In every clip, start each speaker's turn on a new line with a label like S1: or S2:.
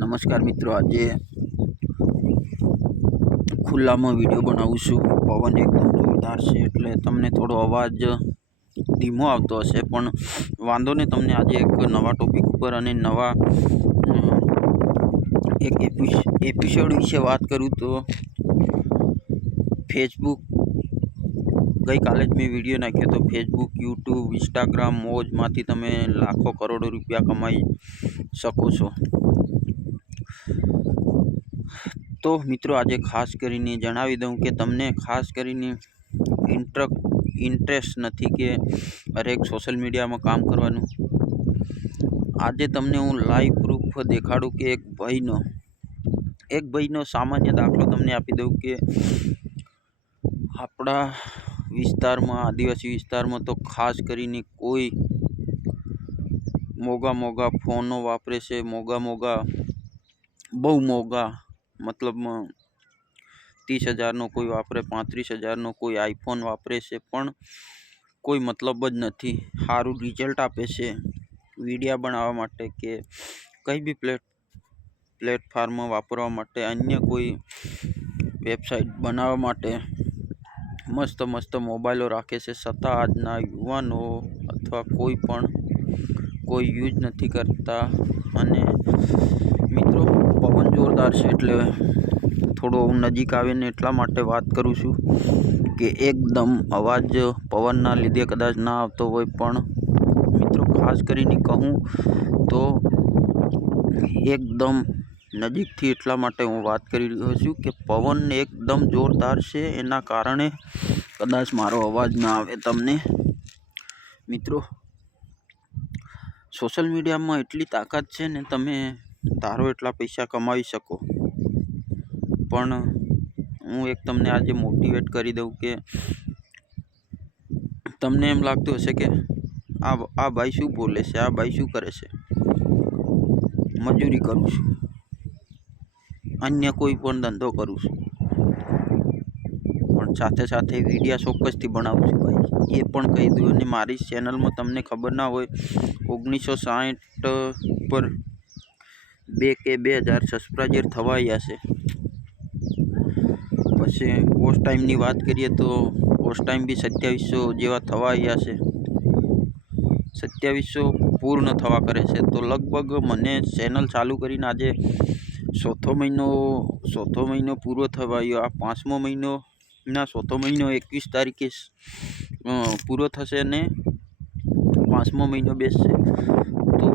S1: નમસ્કાર મિત્રો, આજે ખુલ્લામાં વીડિયો બનાવું છું પવન એકદમ જોરદાર છે, એટલે તમને થોડો અવાજ ધીમો આવતો હશે, પણ વાંધો નહીં, તમને આજે એક નવા ટોપિક ઉપર અને નવા એક એપિસોડ વિશે વાત કરું તો ફેસબુક ગઈકાલે જ મેં વીડિયો નાખ્યો તો ફેસબુક યુટ્યુબ ઇન્સ્ટાગ્રામ મોજમાંથી તમે લાખો કરોડો રૂપિયા કમાઈ શકો છો. તો મિત્રો આજે ખાસ કરીને જણાવી દઉં કે તમને ખાસ કરીને ઇન્ટ્રક, ઇન્ટરેસ્ટ નથી કે હરેક સોશિયલ મીડિયામાં કામ કરવાનું. આજે તમને હું લાઈવ પ્રૂફ દેખાડું કે એક ભાઈનો એક ભાઈનો સામાન્ય દાખલો તમને આપી દઉં કે આપણા વિસ્તારમાં, આદિવાસી વિસ્તારમાં તો ખાસ કરીને કોઈ મોંઘા મોંઘા ફોનો વાપરે છે, મોંઘા મોંઘા, બહુ મોંઘા મતલબમાં ત્રીસ હજારનો કોઈ વાપરે, પાંત્રીસ હજારનો કોઈ આઈફોન વાપરે છે, પણ કોઈ મતલબ જ નથી. સારું રિઝલ્ટ આપે છે વિડીયા બનાવવા માટે કે કંઈ બી પ્લેટ પ્લેટફોર્મ વાપરવા માટે, અન્ય કોઈ વેબસાઇટ બનાવવા માટે મસ્ત મસ્ત મોબાઈલો રાખે છે. છતાં આજના યુવાનો અથવા કોઈ પણ, કોઈ યુઝ નથી કરતા. અને મિત્રો પવન જોરદાર છે એટલે થોડો હું નજીક આવીને એટલા માટે વાત કરું છું કે એકદમ અવાજ પવનના લીધે કદાચ ના આવતો હોય, પણ મિત્રો ખાસ કરીને કહું તો એકદમ નજીકથી એટલા માટે હું વાત કરી રહ્યો છું કે પવન એકદમ જોરદાર છે, એના કારણે કદાચ મારો અવાજ ના આવે તમને. મિત્રો, સોશિયલ મીડિયામાં એટલી તાકાત છે ને તમે ધારો એટલા પૈસા કમાવી શકો. પણ હું એક તમને આજે મોટિવેટ કરી દઉં કે તમને એમ લાગતું હશે કે આ આ ભાઈ શું બોલે છે, આ ભાઈ શું કરે છે? મજૂરી કરું છું. અન્ય કોઈ પણ ધંધો કરું છું. પણ સાથે સાથે વિડીયા ચોક્કસથી બનાવું છું ભાઈ. એ પણ કહી દઉં અને મારી ચેનલમાં તમને ખબર ના હોય, ઓગણીસો સાઠ પર બે કે બે હજાર સબસ્ક્રાઈબર થવાયા છે. પછી પોસ્ટ ટાઈમની વાત કરીએ તો પોસ્ટ ટાઈમ બી સત્યાવીસો જેવા થવાયા છે. સત્યાવીસો પૂર્ણ થવા કરે છે. તો લગભગ મને ચેનલ ચાલુ કરીને આજે ચોથો મહિનો ચોથો મહિનો પૂરો થવા આવ્યો આ પાંચમો મહિનો ના, ચોથો મહિનો એકવીસ તારીખે પૂરો થશે અને પાંચમો મહિનો બેસશે. તો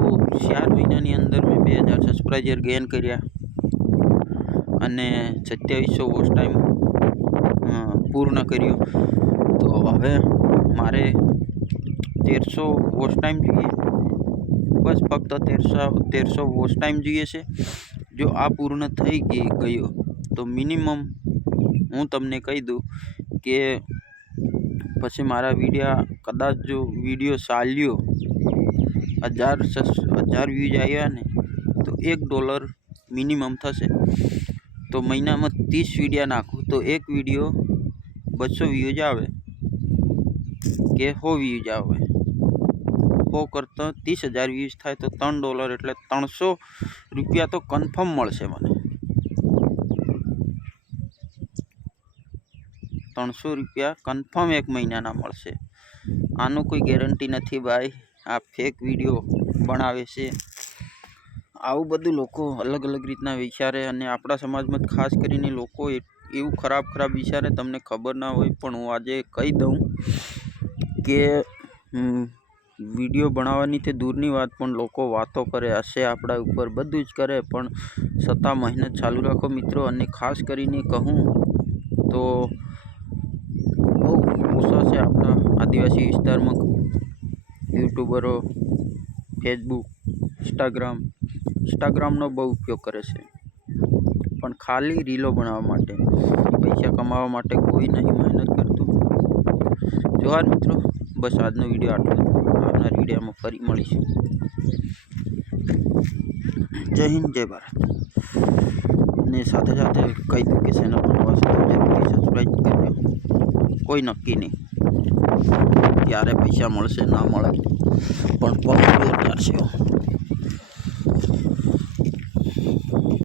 S1: ચાર મહિનાની અંદર બે હજાર સબસ્ક્રાઈબર ગેન કર્યા. અને સત્યાવીસો વોચ ટાઈમ પૂર્ણ કર્યો. તો હવે મારે તેરસો વોચ ટાઈમ જોઈએ. બસ ફક્ત તેરસો તેરસો વોચ ટાઈમ જોઈએ છે. જો આ પૂર્ણ થઈ ગઈ, ગયો, તો મિનિમમ હું તમને કહી દઉં કે પછી મારા વિડીયા કદાચ જો વીડિયો ચાલ્યો, હજાર હજાર વ્યૂઝ આવ્યા ને તો એક ડોલર મિનિમમ થશે. તો મહિનામાં ત્રીસ વિડીયા નાખું. તો એક વીડિયો બસો વ્યૂઝ આવે કે સો વ્યૂઝ આવે. સો કરતાં ત્રીસ હજાર વ્યૂઝ થાય તો ત્રણ ડોલર એટલે ત્રણસો રૂપિયા તો કન્ફર્મ મળશે મને. ત્રણસો રૂપિયા કન્ફર્મ એક મહિનાના મળશે. આનું કોઈ ગેરંટી નથી ભાઈ. આ ફેક વીડિયો બનાવે છે. આવું બધું લોકો અલગ અલગ રીતના વિચારે અને આપણા સમાજમાં ખાસ કરીને લોકો એવું ખરાબ ખરાબ વિચારે, તમને ખબર ના હોય પણ હું આજે કહી દઉં કે વીડિયો બનાવવાની તે દૂરની વાત, પણ લોકો વાતો કરે, હશે આપણા ઉપર, બધું જ કરે, પણ છતાં મહેનત ચાલુ રાખો મિત્રો, અને ખાસ કરીને કહું તો બહુ ઓછા છે આપણા આદિવાસી વિસ્તારમાં યુટ્યુબરો, ફેસબુક, ઇન્સ્ટાગ્રામ ઇન્સ્ટાગ્રામનો બહુ ઉપયોગ કરે છે. પણ ખાલી રીલો બનાવવા માટે, પૈસા કમાવા માટે કોઈ નહીં મહેનત કરતું. જોહાર મિત્રો, બસ આજનો વીડિયો આટલો આજના વિડીયોમાં ફરી મળીશું. જય હિન્દ, જય ભારત. અને સાથે સાથે કહી દઉં કે ચેનલ પર જરૂરથી સબસ્ક્રાઈબ કરજો. કોઈ નક્કી નહીં. ક્યારે પૈસા મળશે, ના મળે. પણ પગ છે.